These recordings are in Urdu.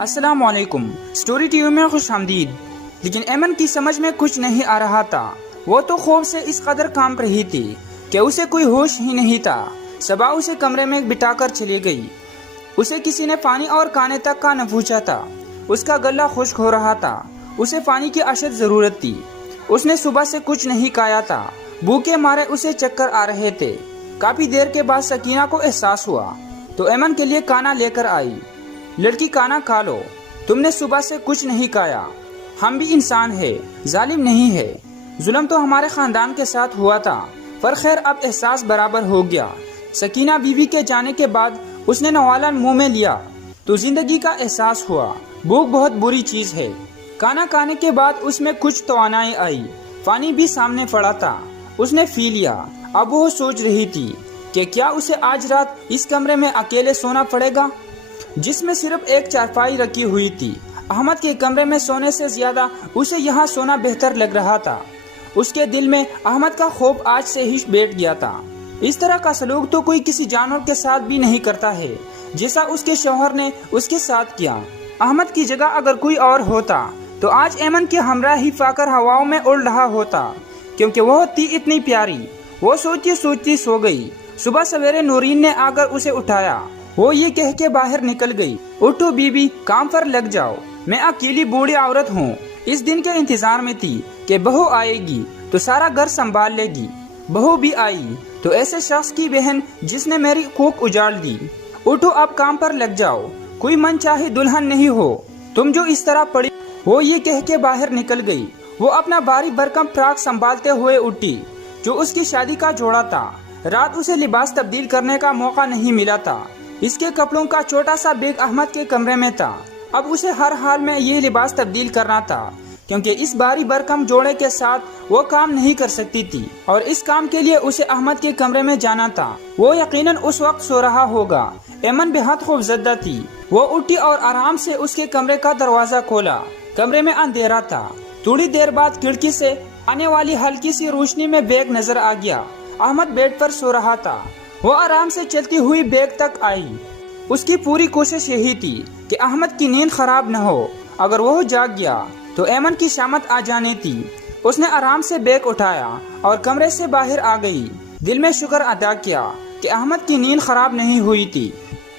السلام علیکم۔ سٹوری ٹی وی میں خوش آمدید۔ لیکن ایمن کی سمجھ میں کچھ نہیں آ رہا تھا۔ وہ تو خوف سے اس قدر کانپ رہی تھی کہ اسے کوئی ہوش ہی نہیں تھا۔ صبا اسے کمرے میں بٹھا کر چلی گئی۔ اسے کسی نے پانی اور کھانے تک کا نہ پوچھا تھا۔ اس کا گلا خشک ہو رہا تھا۔ اسے پانی کی اشد ضرورت تھی۔ اس نے صبح سے کچھ نہیں کھایا تھا۔ بھوک کے مارے اسے چکر آ رہے تھے۔ کافی دیر کے بعد سکینہ کو احساس ہوا تو ایمن کے لیے کھانا لے کر آئی۔ لڑکی کھانا کھا لو، تم نے صبح سے کچھ نہیں کھایا۔ ہم بھی انسان ہے، ظالم نہیں ہے۔ ظلم تو ہمارے خاندان کے ساتھ ہوا تھا، پر خیر اب احساس برابر ہو گیا۔ سکینہ بیوی کے جانے کے بعد اس نے نوالا منہ میں لیا تو زندگی کا احساس ہوا۔ بھوک بہت بری چیز ہے۔ کھانا کھانے کے بعد اس میں کچھ توانائی آئی۔ پانی بھی سامنے پڑا تھا، اس نے پی لیا۔ اب وہ سوچ رہی تھی کہ کیا اسے آج رات اس کمرے میں اکیلے سونا پڑے گا جس میں صرف ایک چارپائی رکھی ہوئی تھی۔ احمد کے کمرے میں سونے سے زیادہ اسے یہاں سونا بہتر لگ رہا تھا۔ اس کے دل میں احمد کا خوف آج سے ہی بیٹھ گیا تھا۔ اس طرح کا سلوک تو کوئی کسی جانور کے ساتھ بھی نہیں کرتا ہے جیسا اس کے شوہر نے اس کے ساتھ کیا۔ احمد کی جگہ اگر کوئی اور ہوتا تو آج ایمن کے ہمراہ ہی فاکر ہواؤں میں اڑ رہا ہوتا، کیونکہ وہ تھی اتنی پیاری۔ وہ سوچتی سوچتی سو گئی۔ صبح سویرے نورین نے آ کر اسے اٹھایا۔ وہ یہ کہہ کے باہر نکل گئی، اٹھو بی بی، کام پر لگ جاؤ۔ میں اکیلی بوڑھی عورت ہوں، اس دن کے انتظار میں تھی کہ بہو آئے گی تو سارا گھر سنبھال لے گی۔ بہو بھی آئی تو ایسے شخص کی بہن جس نے میری کوکھ اجاڑ دی۔ اٹھو اب کام پر لگ جاؤ، کوئی من چاہے دلہن نہیں ہو تم جو اس طرح پڑی۔ وہ یہ کہہ کے باہر نکل گئی۔ وہ اپنا بھاری بھرکم فراق سنبھالتے ہوئے اٹھی جو اس کی شادی کا جوڑا تھا۔ رات اسے لباس تبدیل کرنے کا موقع نہیں ملا تھا۔ اس کے کپڑوں کا چھوٹا سا بیگ احمد کے کمرے میں تھا۔ اب اسے ہر حال میں یہ لباس تبدیل کرنا تھا، کیونکہ اس بھاری بھرکم جوڑے کے ساتھ وہ کام نہیں کر سکتی تھی، اور اس کام کے لیے اسے احمد کے کمرے میں جانا تھا۔ وہ یقیناً اس وقت سو رہا ہوگا۔ ایمن بے حد خوفزدہ تھی۔ وہ اٹھی اور آرام سے اس کے کمرے کا دروازہ کھولا۔ کمرے میں اندھیرا تھا۔ تھوڑی دیر بعد کھڑکی سے آنے والی ہلکی سی روشنی میں بیگ نظر آ گیا۔ احمد بیڈ پر سو رہا تھا۔ وہ آرام سے چلتی ہوئی بیگ تک آئی۔ اس کی پوری کوشش یہی تھی کہ احمد کی نیند خراب نہ ہو۔ اگر وہ جاگ گیا تو ایمن کی شامت آ جانی تھی۔ اس نے آرام سے بیگ اٹھایا اور کمرے سے باہر آ گئی۔ دل میں شکر ادا کیا کہ احمد کی نیند خراب نہیں ہوئی تھی۔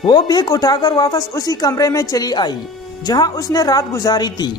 وہ بیگ اٹھا کر واپس اسی کمرے میں چلی آئی جہاں اس نے رات گزاری تھی۔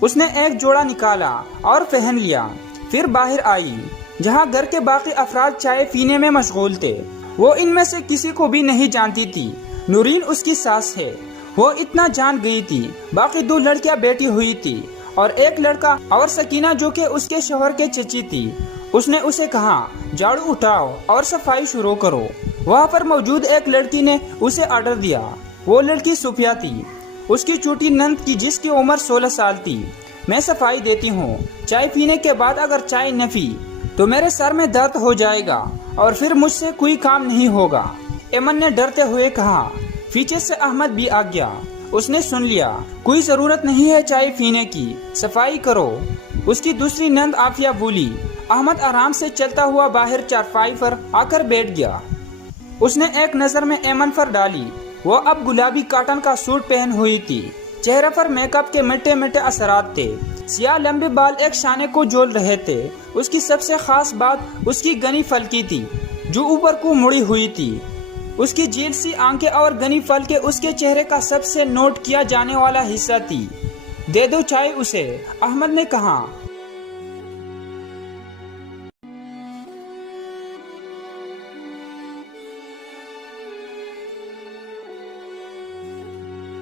اس نے ایک جوڑا نکالا اور پہن لیا، پھر باہر آئی جہاں گھر کے باقی افراد چائے پینے میں مشغول تھے۔ وہ ان میں سے کسی کو بھی نہیں جانتی تھی۔ نورین اس کی ساس ہے، وہ اتنا جان گئی تھی۔ باقی دو لڑکیاں بیٹھی ہوئی تھی اور ایک لڑکا اور سکینہ جو کہ اس کے شوہر کے چچی تھی۔ اس نے اسے کہا، جھاڑو اٹھاؤ اور صفائی شروع کرو۔ وہاں پر موجود ایک لڑکی نے اسے آرڈر دیا۔ وہ لڑکی صوفیہ تھی، اس کی چھوٹی نند کی جس کی عمر 16 سال تھی۔ میں صفائی دیتی ہوں، چائے پینے کے بعد اگر چائے نہ پی تو میرے سر میں درد ہو جائے گا اور پھر مجھ سے کوئی کام نہیں ہوگا، ایمن نے ڈرتے ہوئے کہا۔ پیچھے سے احمد بھی آ گیا۔ اس نے سن لیا، کوئی ضرورت نہیں ہے چائے پینے کی، صفائی کرو۔ اس کی دوسری نند عافیہ بولی۔ احمد آرام سے چلتا ہوا باہر چارپائی پر آ کر بیٹھ گیا۔ اس نے ایک نظر میں ایمن پر ڈالی۔ وہ اب گلابی کاٹن کا سوٹ پہن ہوئی تھی۔ چہرے پر میک اپ کے مٹے مٹے اثرات تھے۔ سیاہ لمبے بال ایک شانے کو جھول رہے تھے۔ اس کی سب سے خاص بات اس کی گنی پھلکی تھی جو اوپر کو مڑی ہوئی تھی۔ اس کی جیل سی آنکھیں اور گنی پھلکیں اس کے چہرے کا سب سے نوٹ کیا جانے والا حصہ تھی۔ دے دو چائے اسے، احمد نے کہا۔